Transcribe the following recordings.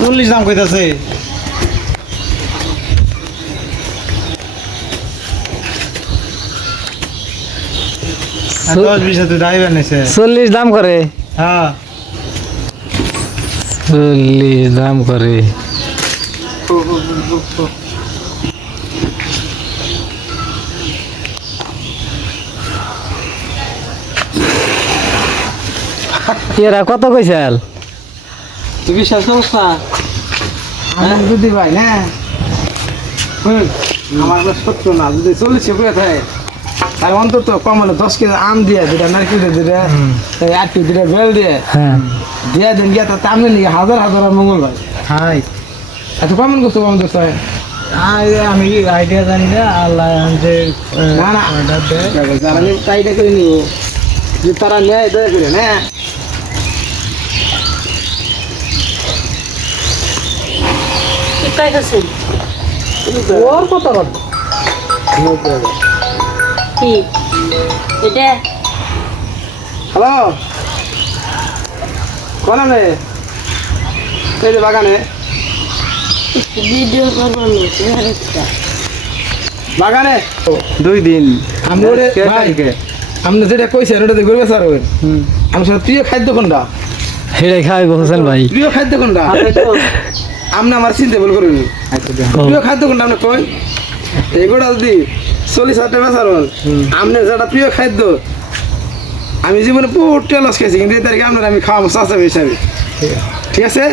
40 দাম কইতাছে। 10-20 তো ড্রাইভার নেছে। 40 দাম করে। হ্যাঁ 40 দাম করে। এরা কত কইছাল? তুই বিশ্বাস করছ না? আমার যদি ভাই না আমার সত্য না যদি 40 করে থাকে তার অন্তত কম হলে 10 কেজি আম দিয়ে দুটা নারকেল দিয়ে 8 কেজি বেল দিয়ে হ্যাঁ দিয়া দেন গিয়া তার তামনে নিয়ে হাজার হাজার মঙ্গল ভাই। হাই এত কমন করছো কমন করছো? আমি আইডিয়া জানি না আল্লাহ যে না না যারা আমি আইডিয়া করে নিব যে তারা নেয় দয়া করে না काय करशील ওর কথা বল की এটা হ্যালো কোন রে এই যে বাগানে ভিডিও বানানো আরেকটা বাগানে 2 দিন আমরা আপনি যেটা কইছেন ওটা দেখবে স্যার আমি সেটা প্রিয় খাদ্য কোনটা? হেড়ে খাইব হোসেন ভাই। প্রিয় খাদ্য কোনটা? আপনি আমার চিন্তা ভুল করুন। প্রিয় খাদ্য কোনটা আপনি কই? এগুলো যদি 40,000 টাকা স্যার আপনার যেটা প্রিয় খাদ্য আমি জীবনে পুরো লস খেয়েছি কিন্তু এই তারিখে আপনার আমি খাওয়াবো চাচা হিসাবে। ঠিক আছে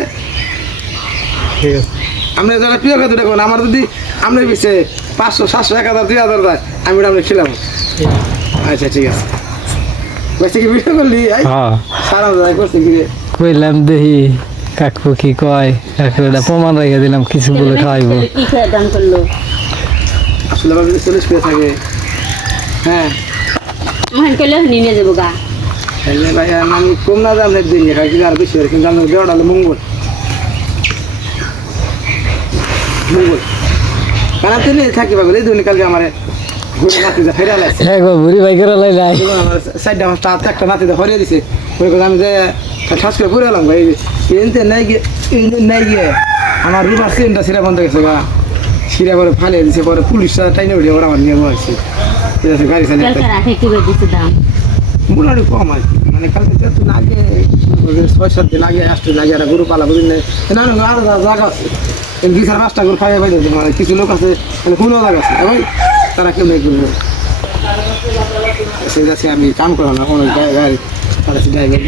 আপনার যারা প্রিয় খাদ্য দেখুন আমার যদি আপনার পিছিয়ে 500 700 1000 2000 দেয় আমি ওটা আপনার খেলাম। আচ্ছা ঠিক আছে বেশি কি ভিডিও করলি হ্যাঁ সারা যায় করছে কি কইলাম দেখি কাকু কি কয় কাকু এটা প্রমাণ রেখে দিলাম কিছু বলে খাইব। কি খেয়ে দাম করলো আসলে আমার 40 পেয়ে থাকে। হ্যাঁ মান করলে নিয়ে যাবো গা এই যে ভাই আমি কম না দাম দিন খাই কি আর বেশি কিন্তু আমি দেওয়াটা হলো মঙ্গল মঙ্গল কারণ তুমি থাকি পাগল এই দুই কালকে আমার ঘুরে নাতিতে ফেরা লাগছে একবার বুড়ি ভাই করে লাইলাই আমার সাইডটা আমার হাতে একটা নাতিতে হরিয়ে দিছে ওই কথা আমি যে ঠাস করে ঘুরে এলাম ভাই এনতে নাই গিয়ে আমার রুমার চেনটা সিরা বন্ধ গেছে গা সিরা পরে ফালিয়ে দিছে পরে পুলিশরা টাইনে উঠে ওরা আমার নিয়ে বসছে ঠিক আছে গাড়ি চালিয়ে কালকে রাখে কি দিতে দাম মোটামুটি কম আর কি মানে কালকে তো আগে 6-7 দিন আগে 8 দিন আগে একটা গরু পালা বুঝলেন না না আরো জায়গা আছে 2-4-5টা গরু খাইয়ে বাইরে মানে কিছু লোক আছে মানে কোনো জায়গা আছে ভাই তারা কেউ নেই করবো সেই যাচ্ছে আমি কাম করলাম না কোনো গাড়ি তারা ড্রাইভার